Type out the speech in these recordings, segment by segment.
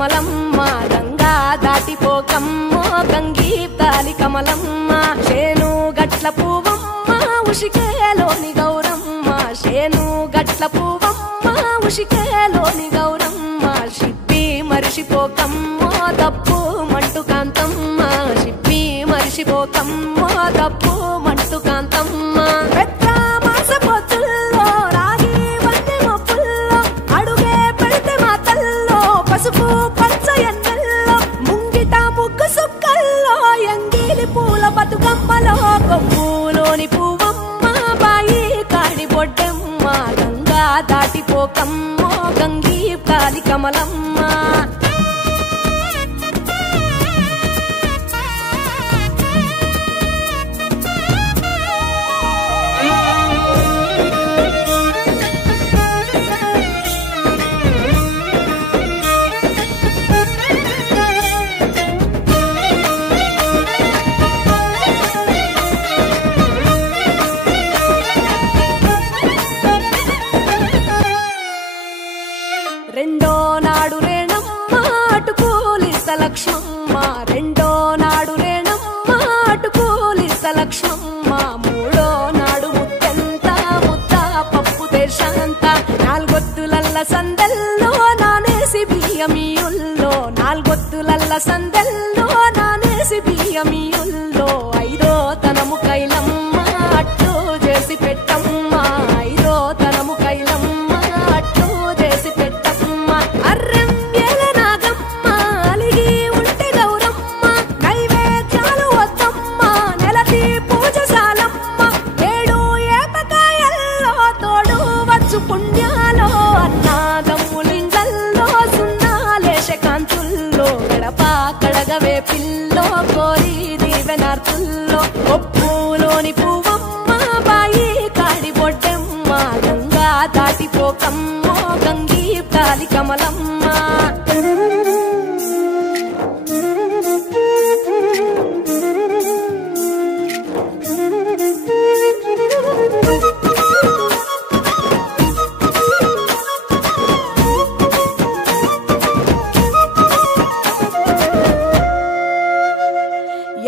కమలమ్మ గంగా దాటిపోకమ్మో గంగీ తాలి కమలమ్మ శేను గట్ల పువ్వమ్మ ఉషికేలోని గౌరమ్మ శేను గట్ల పువ్వమ్మ ఉషికేలోని గౌరమ్మ షిప్పి మరిషిపోకమ్మో తప్పు మంటు కాంతమ్మ షిప్పి మరిషిపోకమ్మో తప్పు మంటు కాంతమ్మ పెద్ద మాస పొత్తుల్లో రాగి వన్నె మొప్పుల్లో అడుగే పెడితే మా తల్లో పసుపు పచ్చ ఎన్నెల్లో ముంగిట ముగ్గు సుక్కల్లో ఎంగిలి పూల బతుకమ్మలో కొమ్ములోని పువ్వమ్మ బాయి కాడి బొడ్డెమ్మ గంగా దాటిపోకమ్మో గంగీ తాలి కమలమ్మ రెండో నాడు రేణమ్మ అటుకూలిస్త లక్ష్మమ్మ రెండో నాడు రేణమ్మ అటుకూలిస్త లక్ష్మమ్మ మూడో నాడు ముత్తెంత ముద్ద పప్పు దేశంత నాలుగొత్తులల్ల సందెల్లో నానేసి బియ్యమియుల్లో నాలుగొత్తులల్ల సందెల్లో నానేసి బియ్యమియుల్లో ఐదో తనము కైలమ్మ అట్టు చేసి పెట్టమ్మ ఐదో తనము కైలమ్మ అట్టు చేసి పెట్టమ్మ అర్రం ఏల నాగమ్మ అలిగి ఉంటే గౌరమ్మ నైవేద్యాలు వద్దమ్మ నెలతి పూజశాలమ్మ ఏడు ఏపకాయల్లో తోడు వచ్చు పుణ్యాలో అన్నాదమ్ములింగల్లో సున్నాలేశ కాంతుల్లో గడప కడగవే పిల్లో కోరి దీవెనార్తుల్లో ఒప్పులోని పువ్వమ్మ బాయి కాడి బొడ్డెమ్మ గంగా దాటిపోకమ్మో గంగీ తాలి కమలమ్మ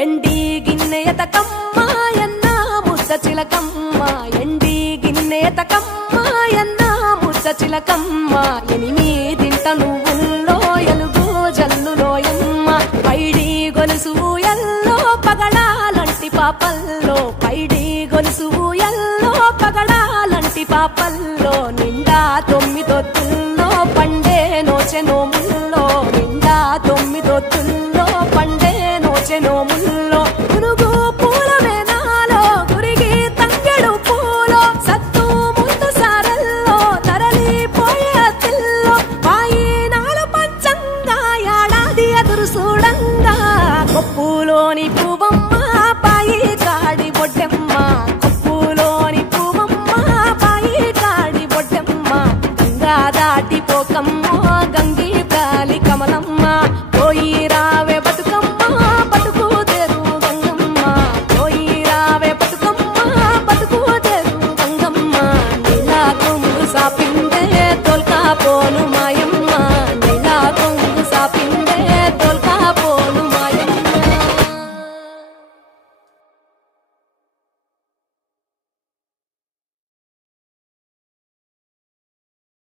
ఎండి గిన్నెయతకమ్మ ఎన్న ముద్ద చిలకమ్మ ఎండి గిన్నెయతకమ్మ ఎన్న ముద్ద చిలకమ్మ ఎనిమిదింట నువ్వుల్లో ఎలుగు జల్లులోయమ్మ పైడి గొలుసు ఎల్లో పగడాలంటి పాపల్లో పైడి గొలుసు ఎల్లో పగడాలంటి పాపల్లో నిండా తొమ్మిదొత్తుల్లో పండే నోచె నోముల్లో నిండా తొమ్మిదొత్తుల్లో పండే నోచె నోముల్లో పునుగు పూల వేనాలో గురిగి తంగెడు పూలో సత్తు ముందు సారల్లో తరలిపోయే అతిల్లో వాయినాలు పంచంగా ఏడాది ఎదురు చూడంగా కొప్పులోని పువ్వమ్మ బాయి కాడి బొడ్డెమ్మ కొప్పులోని పువ్వమ్మ బాయి కాడి బొడ్డెమ్మ గంగా దాటిపోకమ్మో గంగీ తాలి కమలమ్మ పోయి రావే బతుకమ్మ బతుకు తెరు గంగమ్మ పోయి రావే బతుకమ్మ బతుకు తెరు గంగమ్మ నీలా కొంగు సాపిందే తొల్కా పోను